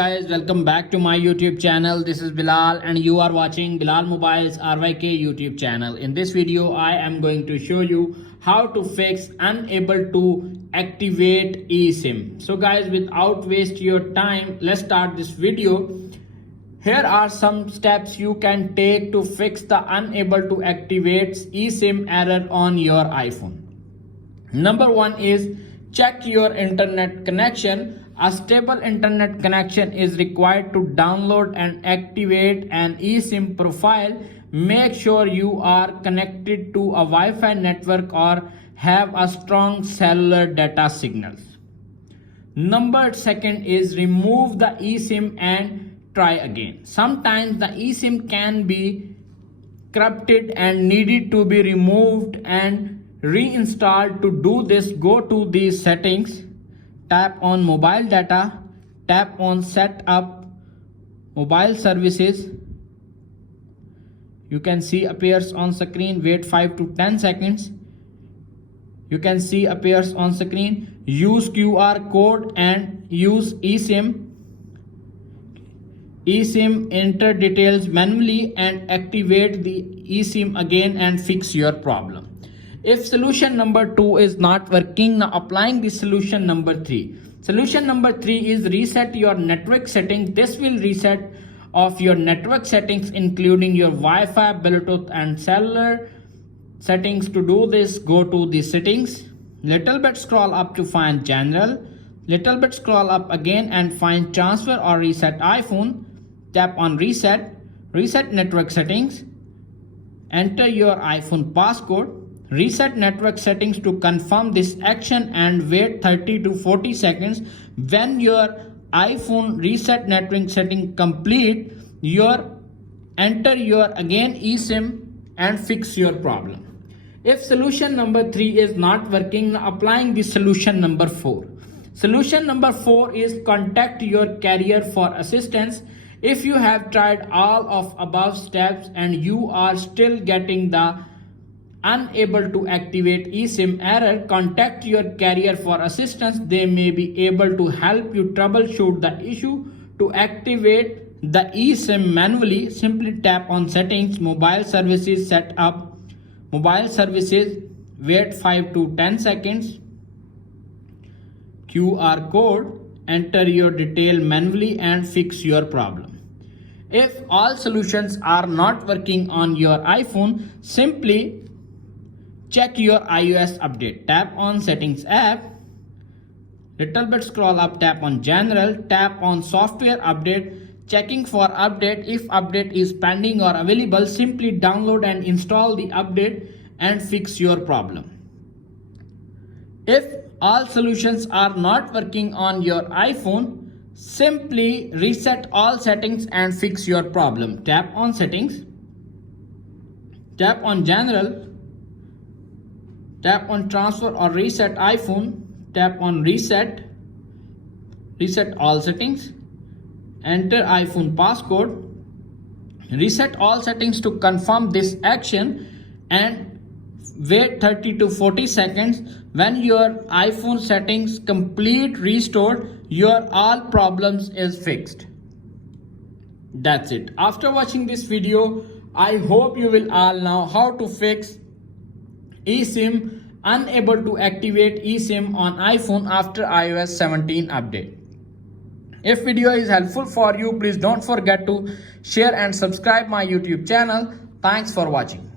Guys, welcome back to my YouTube channel. This is Bilal and you are watching Bilal Mobiles RYK YouTube channel. In this video I am going to show you how to fix unable to activate eSIM. So guys, without waste your time, let's start this video. Here are some steps you can take to fix the unable to activate eSIM error on your iPhone. Number one is check your internet connection. A stable internet connection is required to download and activate an eSIM profile. Make sure you are connected to a Wi-Fi network or have a strong cellular data signals. Number second is remove the eSIM and try again. Sometimes the eSIM can be corrupted and needed to be removed and reinstalled. To do this, go to these settings. Tap on mobile data, tap on set up mobile services. You can see appears on screen, wait 5 to 10 seconds. You can see appears on screen, use QR code and use eSIM. eSIM, enter details manually and activate the eSIM again and fix your problem. If solution number 2 is not working, now applying the solution number 3. Solution number 3 is reset your network settings. This will reset of your network settings including your Wi-Fi, Bluetooth and cellular settings. To do this, go to the settings, little bit scroll up to find general, little bit scroll up again and find transfer or reset iPhone. Tap on reset, reset network settings, enter your iPhone passcode. Reset network settings to confirm this action and wait 30 to 40 seconds. When your iPhone reset network setting complete, enter your again eSIM and fix your problem. If solution number 3 is not working, applying the solution number 4. Solution number 4 is contact your carrier for assistance. If you have tried all of above steps and you are still getting the unable to activate eSIM error, contact your carrier for assistance. They may be able to help you troubleshoot the issue. To activate the eSIM manually, simply tap on settings, mobile services, set up mobile services, wait 5 to 10 seconds, QR code, enter your detail manually and fix your problem. If all solutions are not working on your iPhone, simply check your iOS update. Tap on settings app, little bit scroll up, tap on general, tap on software update, checking for update. If update is pending or available, simply download and install the update and fix your problem. If all solutions are not working on your iPhone, simply reset all settings and fix your problem. Tap on settings, tap on general, tap on transfer or reset iPhone, tap on reset, reset all settings, enter iPhone passcode, reset all settings to confirm this action and wait 30 to 40 seconds. When your iPhone settings complete restored, your all problems is fixed. That's it. After watching this video, I hope you will all know how to fix eSIM, unable to activate eSIM on iPhone after iOS 17 update. If video is helpful for you, please don't forget to share and subscribe my YouTube channel. Thanks for watching.